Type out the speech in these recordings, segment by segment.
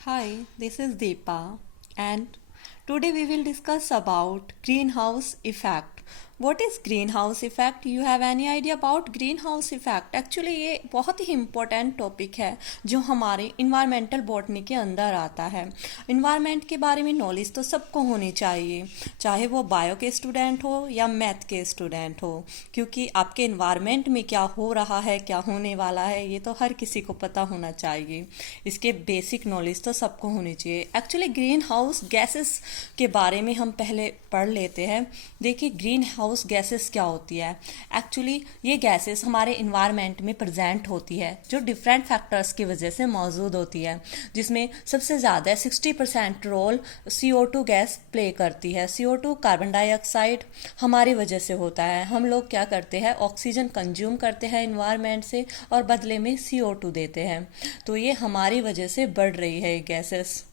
Hi, this is Deepa, and today we will discuss about greenhouse effect. What is greenhouse effect? You have any idea about greenhouse effect? Actually ये बहुत ही important topic है जो हमारे environmental botany के अंदर आता है। Environment के बारे में नॉलेज तो सबको होनी चाहिए, चाहे वो बायो के स्टूडेंट हो या मैथ के स्टूडेंट हो, क्योंकि आपके इन्वायरमेंट में क्या हो रहा है, क्या होने वाला है, ये तो हर किसी को पता होना चाहिए। इसके बेसिक नॉलेज तो सबको होनी चाहिए। एक्चुअली ग्रीन हाउस गैसेस के बारे में हम पहले पढ़ लेते हैं। देखिए ग्रीन हाउस गैसेस क्या होती है। एक्चुअली ये गैसेस हमारे इन्वायरमेंट में प्रेजेंट होती है जो डिफरेंट फैक्टर्स की वजह से मौजूद होती है, जिसमें सबसे ज़्यादा 60% रोल CO2 गैस प्ले करती है। CO2 कार्बन डाइऑक्साइड हमारी वजह से होता है। हम लोग क्या करते हैं, ऑक्सीजन कंज्यूम करते हैं इन्वायरमेंट से और बदले में CO2 देते हैं, तो ये हमारी वजह से बढ़ रही है गैसेस।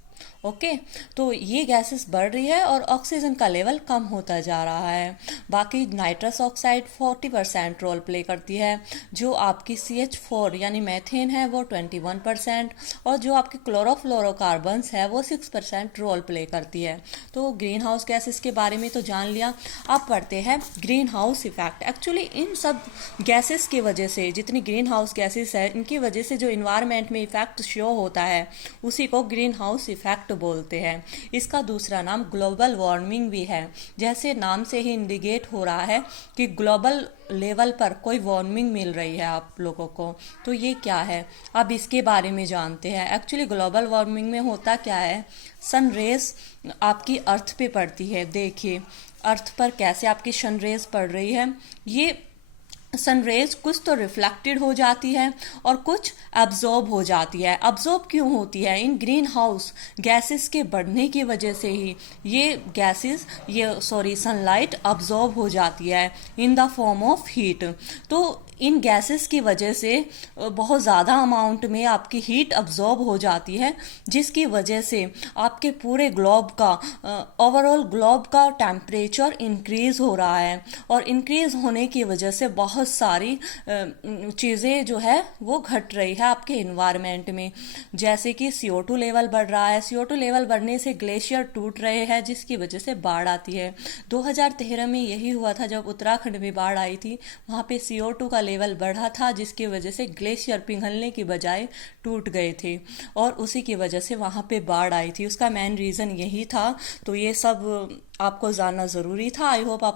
ओके, तो ये गैसेस बढ़ रही है और ऑक्सीजन का लेवल कम होता जा रहा है। बाकी नाइट्रस ऑक्साइड 40% रोल प्ले करती है, जो आपकी CH4 यानी मैथेन है वो 21%, और जो आपके क्लोरोफ्लोरोकार्बन्स है वो 6% रोल प्ले करती है। तो ग्रीन हाउस गैसेस के बारे में तो जान लिया। अब पढ़ते हैं green house effect. Actually in सब गैसेस की वजह से, जितनी ग्रीन हाउस गैसेस है इनकी वजह से जो इन्वायरमेंट में इफेक्ट शो होता है उसी को ग्रीन हाउस इफेक्ट बोलते हैं। इसका दूसरा नाम ग्लोबल वार्मिंग भी है। जैसे नाम से ही इंडिकेट हो रहा है कि ग्लोबल लेवल पर कोई वार्मिंग मिल रही है आप लोगों को, तो ये क्या है अब इसके बारे में जानते हैं। एक्चुअली ग्लोबल वार्मिंग में होता क्या है, सन रेज आपकी अर्थ पे पड़ती है। देखिए अर्थ पर कैसे आपकी सन रेज पड़ रही है। ये सनरेज कुछ तो रिफ्लेक्टेड हो जाती है और कुछ एब्जॉर्ब हो जाती है। एब्जॉर्ब क्यों होती है, इन ग्रीन हाउस गैसेस के बढ़ने की वजह से ही ये सनलाइट एब्जॉर्ब हो जाती है in the form of heat. तो इन गैसेस की वजह से बहुत ज़्यादा अमाउंट में आपकी हीट अब्जॉर्ब हो जाती है, जिसकी वजह से आपके पूरे ग्लोब का ओवरऑल ग्लोब का टेम्परेचर इंक्रीज़ हो रहा है, और इंक्रीज़ होने की वजह से बहुत सारी चीज़ें जो है वो घट रही है आपके इन्वायरमेंट में। जैसे कि CO2 लेवल बढ़ रहा है। CO2 लेवल बढ़ने से ग्लेशियर टूट रहे हैं, जिसकी वजह से बाढ़ आती है। 2013 में यही हुआ था जब उत्तराखंड में बाढ़ आई थी। वहाँ पे CO2 का लेवल बढ़ा था, जिसकी वजह से ग्लेशियर पिघलने की बजाय टूट गए थे और उसी की वजह से वहाँ पे बाढ़ आई थी। उसका मेन रीज़न यही था। तो ये सब आपको जानना ज़रूरी था। I hope